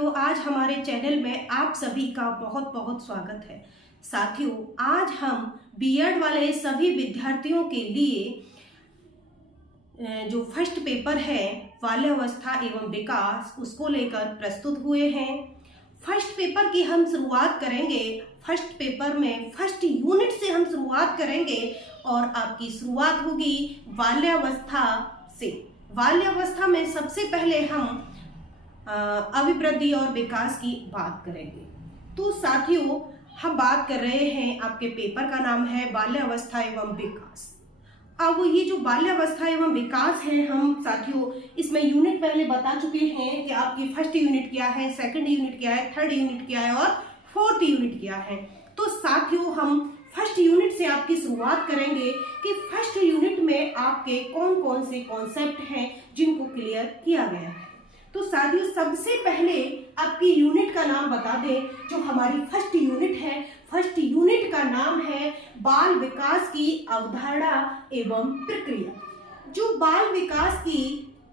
साथियों, आज हमारे चैनल में आप सभी का बहुत बहुत स्वागत है। साथियों, आज हम बीएड वाले सभी विद्यार्थियों के लिए जो फर्स्ट पेपर है बाल्यावस्था एवं विकास, उसको लेकर प्रस्तुत हुए हैं। फर्स्ट पेपर की हम शुरुआत करेंगे। फर्स्ट पेपर में फर्स्ट यूनिट से हम शुरुआत करेंगे और आपकी शुरुआत होगी बाल्यावस्था से। बाल्यावस्था में सबसे पहले हम अभिवृद्धि और विकास की बात करेंगे। तो साथियों, हम बात कर रहे हैं, आपके पेपर का नाम है बाल्यावस्था एवं विकास। अब ये जो बाल्यावस्था एवं विकास है, हम साथियों इसमें यूनिट पहले बता चुके हैं कि आपकी फर्स्ट यूनिट क्या है, सेकंड यूनिट क्या है, थर्ड यूनिट क्या है और फोर्थ यूनिट क्या है। तो साथियों, हम फर्स्ट यूनिट से आपकी शुरुआत करेंगे कि फर्स्ट यूनिट में आपके कौन कौन से कॉन्सेप्ट हैं जिनको क्लियर किया गया है। तो साथियों, सबसे पहले आपकी यूनिट का नाम बता दें। जो हमारी फर्स्ट यूनिट है, फर्स्ट यूनिट का नाम है बाल विकास की अवधारणा एवं प्रक्रिया। जो बाल विकास की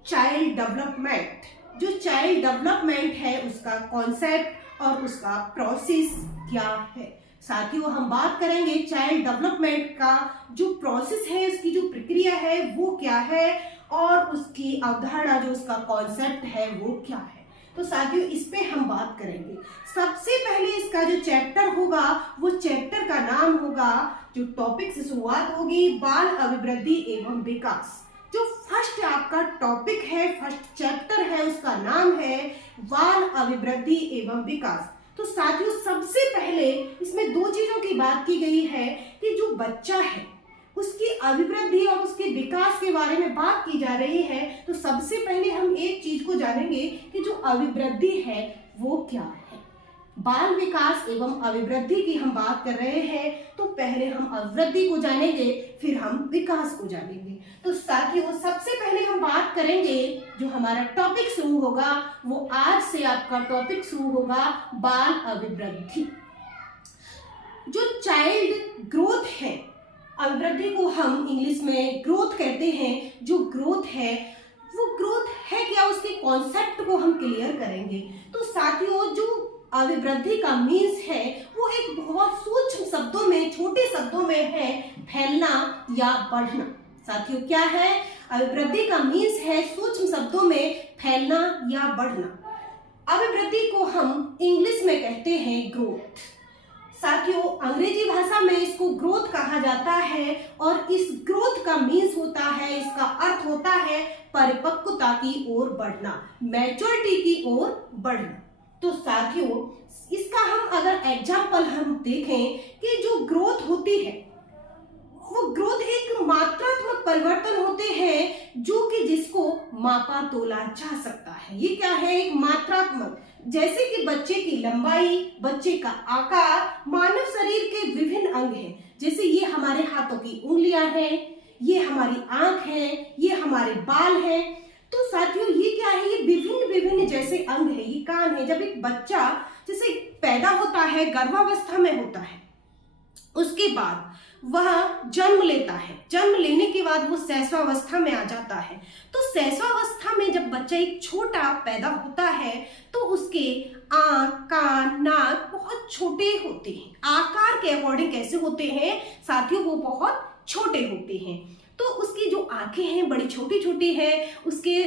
चाइल्ड डेवलपमेंट, जो चाइल्ड डेवलपमेंट है, उसका कॉन्सेप्ट और उसका प्रोसेस क्या है। साथियों, हम बात करेंगे चाइल्ड डेवलपमेंट का जो प्रोसेस है, उसकी जो प्रक्रिया है वो क्या है और उसकी अवधारणा, जो उसका कॉन्सेप्ट है वो क्या है। तो साथियों, इस पे हम बात करेंगे। सबसे पहले इसका जो चैप्टर होगा, वो चैप्टर का नाम होगा, जो टॉपिक से शुरुआत होगी, बाल अभिवृद्धि एवं विकास। जो फर्स्ट आपका टॉपिक है, फर्स्ट चैप्टर है, उसका नाम है बाल अभिवृद्धि एवं विकास। तो साथियों, सबसे पहले इसमें दो चीजों की बात की गई है कि जो बच्चा है उसकी अभिवृद्धि और उसके विकास के बारे में बात की जा रही है। तो सबसे पहले हम एक चीज को जानेंगे कि जो अभिवृद्धि है वो क्या है। बाल विकास एवं अभिवृद्धि की हम बात कर रहे हैं, तो पहले हम अभिवृद्धि को जानेंगे, फिर हम विकास को जानेंगे। तो साथियों, सबसे पहले हम बात करेंगे, जो हमारा टॉपिक शुरू होगा, वो आज से आपका टॉपिक शुरू होगा बाल अभिवृद्धि। जो चाइल्ड ग्रोथ है, अभिवृद्धि को हम इंग्लिश में ग्रोथ कहते हैं। जो ग्रोथ है वो ग्रोथ है क्या, उसके कॉन्सेप्ट को हम क्लियर करेंगे। तो साथियों, जो अभिवृद्धि का मीन्स है वो एक बहुत सूक्ष्म शब्दों में, छोटे शब्दों में है फैलना या बढ़ना। साथियों, क्या है अभिवृद्धि का मीन्स है सूक्ष्म शब्दों में फैलना या बढ़ना। अभिवृद्धि को हम इंग्लिश में कहते हैं ग्रोथ। साथियों, अंग्रेजी भाषा में इसको ग्रोथ कहा जाता है और इस ग्रोथ का मीन्स होता है, इसका अर्थ होता है परिपक्वता की ओर बढ़ना, मैच्योरिटी की ओर बढ़ना। तो साथियों, इसका हम अगर एग्जाम्पल हम देखें कि जो ग्रोथ होती है वो ग्रोथ एक मात्रात्मक परिवर्तन होते हैं जो कि जिसको मापा तोला जा सकता है। ये क्या है, एक मात्रात्मक, जैसे कि बच्चे की लंबाई, बच्चे का आकार, मानव शरीर के विभिन्न अंग हैं। जैसे ये हमारे हाथों की उंगलियां हैं, ये हमारी आंख है, ये हमारे बाल हैं। तो साथियों, ये क्या है, ये विभिन्न विभिन्न जैसे अंग है, ये कान है। जब एक बच्चा जैसे पैदा होता है, गर्भावस्था में होता है, उसके बाद वह जन्म लेता है। जन्म लेने के बाद वो शैशवावस्था में आ जाता है। तो शैशवावस्था में जब बच्चा एक छोटा पैदा होता है तो उसके आंख, कान, नाक बहुत छोटे होते हैं। आकार के अकॉर्डिंग कैसे होते हैं साथियों, वो बहुत छोटे होते हैं। तो उसकी जो आंखें हैं बड़ी छोटी छोटी है, उसके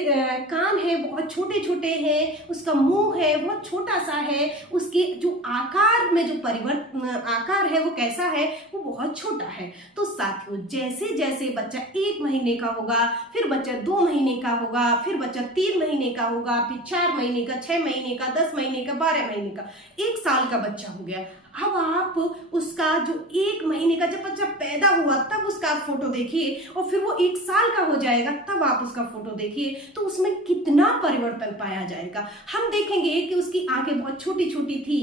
कान है बहुत छोटे छोटे हैं, उसका मुंह है बहुत छोटा सा है, उसके जो आकार में जो परिवर्तन आकार है वो कैसा है, वो बहुत छोटा है। तो साथियों, जैसे जैसे बच्चा 1 महीने का होगा, फिर बच्चा 2 महीने का होगा, फिर बच्चा 3 महीने का होगा, फिर 4 महीने का, 6 महीने का, 10 महीने का, 12 महीने का, 1 साल का बच्चा हो गया। अब आप उसका जो 1 महीने का जब बच्चा पैदा हुआ तब उसका आप फोटो देखिए, और फिर वो 1 साल का हो जाएगा तब आप उसका फोटो देखिए, तो उसमें कितना परिवर्तन पाया जाएगा। हम देखेंगे कि उसकी आंखें बहुत छोटी छोटी थी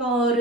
और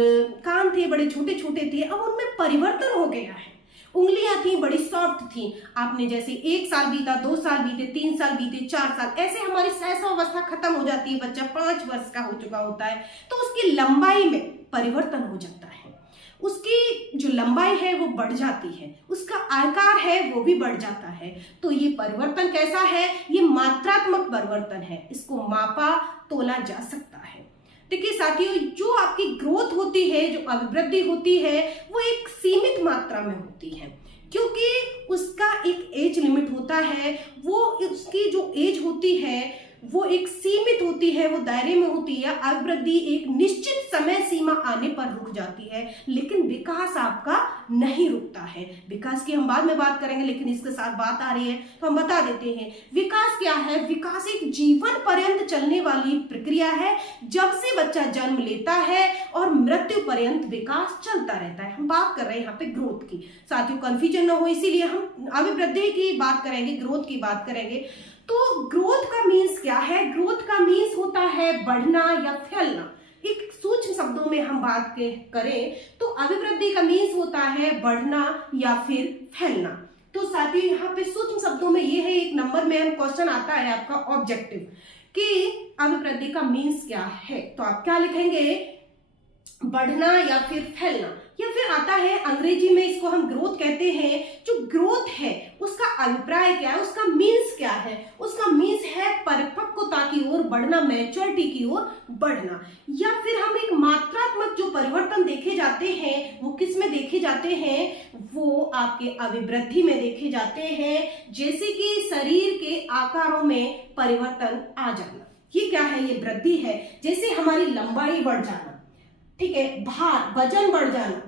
कान थे बड़े छोटे छोटे थे, अब उनमें परिवर्तन हो गया है। उंगलियां थी बड़ी सॉफ्ट थी। आपने जैसे 1 साल बीता, 2 साल बीते, 3 साल बीते, 4 साल, ऐसे हमारी शैशवावस्था खत्म हो जाती है, बच्चा 5 वर्ष का हो चुका होता है, तो उसकी लंबाई में परिवर्तन हो जाता है। उसकी जो लंबाई है वो बढ़ जाती है, उसका आकार है वो भी बढ़ जाता है। तो ये परिवर्तन कैसा है, ये मात्रात्मक परिवर्तन है, इसको मापा तोला जा सकता है। देखिए साथियों, जो आपकी ग्रोथ होती है, जो अभिवृद्धि होती है, वो एक सीमित मात्रा में होती है, क्योंकि उसका एक एज लिमिट होता है। वो उसकी जो एज होती है वो एक सीमित होती है, वो दायरे में होती है। अभिवृद्धि एक निश्चित समय सीमा आने पर रुक जाती है, लेकिन विकास आपका नहीं रुकता है। विकास की हम बाद में बात करेंगे, लेकिन इसके साथ बात आ रही है तो हम बता देते हैं विकास क्या है। विकास एक जीवन पर्यंत चलने वाली प्रक्रिया है। जब से बच्चा जन्म लेता है और मृत्यु पर्यंत विकास चलता रहता है। हम बात कर रहे हैं यहाँ पे ग्रोथ की। साथियों कंफ्यूजन ना हो, इसीलिए हम अभिवृद्धि की बात करेंगे, ग्रोथ की बात करेंगे। तो ग्रोथ का मीन्स क्या है? ग्रोथ का मीन्स होता है बढ़ना या फैलना। एक सूक्ष्म शब्दों में हम बात करें तो अभिवृद्धि का मीन्स होता है बढ़ना या फिर फैलना। तो साथियों यहाँ पे सूक्ष्म शब्दों में ये है, एक नंबर में क्वेश्चन आता है आपका ऑब्जेक्टिव कि अभिवृद्धि का मीन्स क्या है, तो आप क्या लिखेंगे? बढ़ना या फिर फैलना। या फिर आता है अंग्रेजी में, इसको हम ग्रोथ कहते हैं। जो ग्रोथ है उसका अभिप्राय क्या है, उसका मीन्स क्या है? उसका मीन्स है परिपक्वता की ओर बढ़ना, मैच्योरिटी की ओर बढ़ना। या फिर हम एक मात्रात्मक जो परिवर्तन देखे जाते हैं वो किस में देखे जाते हैं? वो आपके अभिवृद्धि में देखे जाते हैं, जैसे कि शरीर के आकारों में परिवर्तन आ जाना। ये क्या है? ये वृद्धि है। जैसे हमारी लंबाई बढ़ जाना, ठीक है, भार वजन बढ़ जाना,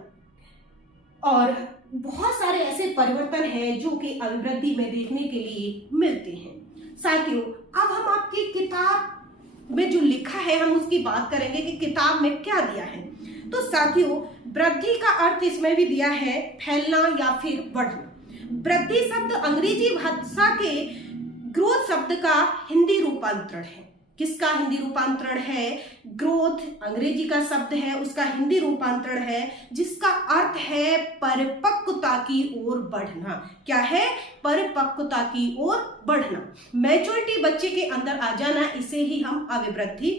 और बहुत सारे ऐसे परिवर्तन हैं जो कि अभिवृद्धि में देखने के लिए मिलते हैं। साथियों अब हम आपकी किताब में जो लिखा है हम उसकी बात करेंगे कि किताब में क्या दिया है। तो साथियों वृद्धि का अर्थ इसमें भी दिया है फैलना या फिर बढ़ना। वृद्धि शब्द अंग्रेजी भाषा के ग्रोथ शब्द का हिंदी रूपांतरण है। किसका हिंदी रूपांतरण है? ग्रोथ अंग्रेजी का शब्द है, उसका हिंदी रूपांतरण है, जिसका अर्थ है परिपक्वता की ओर बढ़ना। क्या है? परिपक्वता की ओर बढ़ना, मैच्योरिटी बच्चे के अंदर आ जाना, इसे ही हम अभिवृद्धि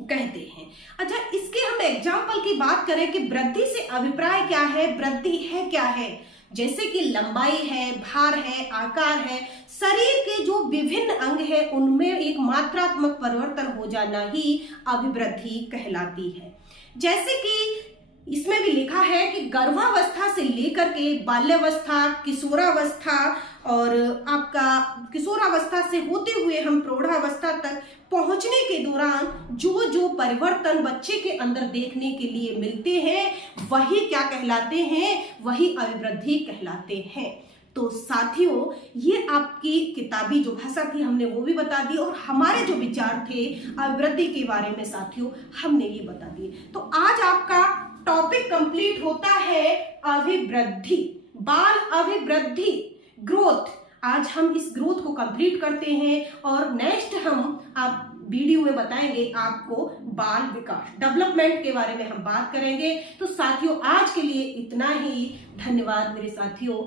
कहते हैं। अच्छा, इसके हम एग्जाम्पल की बात करें कि वृद्धि से अभिप्राय क्या है, वृद्धि है क्या है? जैसे कि लंबाई है, भार है, आकार है, शरीर के जो विभिन्न अंग है उनमें एक मात्रात्मक परिवर्तन हो जाना ही अभिवृद्धि कहलाती है। जैसे कि इसमें भी लिखा है कि गर्भावस्था से लेकर के बाल्यावस्था, किशोरावस्था और आपका किशोरावस्था से होते हुए हम प्रौढ़ावस्था तक पहुंचने के दौरान जो जो परिवर्तन बच्चे के अंदर देखने के लिए मिलते हैं वही क्या कहलाते हैं? वही अभिवृद्धि कहलाते हैं। तो साथियों ये आपकी किताबी जो भाषा थी हमने वो भी बता दी, और हमारे जो विचार थे अभिवृद्धि के बारे में साथियों हमने ये बता दिए। तो आज आपका टॉपिक कंप्लीट होता है अभिवृद्धि, बाल अभिवृद्धि, ग्रोथ। आज हम इस ग्रोथ को कंप्लीट करते हैं और नेक्स्ट हम आप वीडियो में बताएंगे आपको बाल विकास, डेवलपमेंट के बारे में हम बात करेंगे। तो साथियों आज के लिए इतना ही। धन्यवाद मेरे साथियों।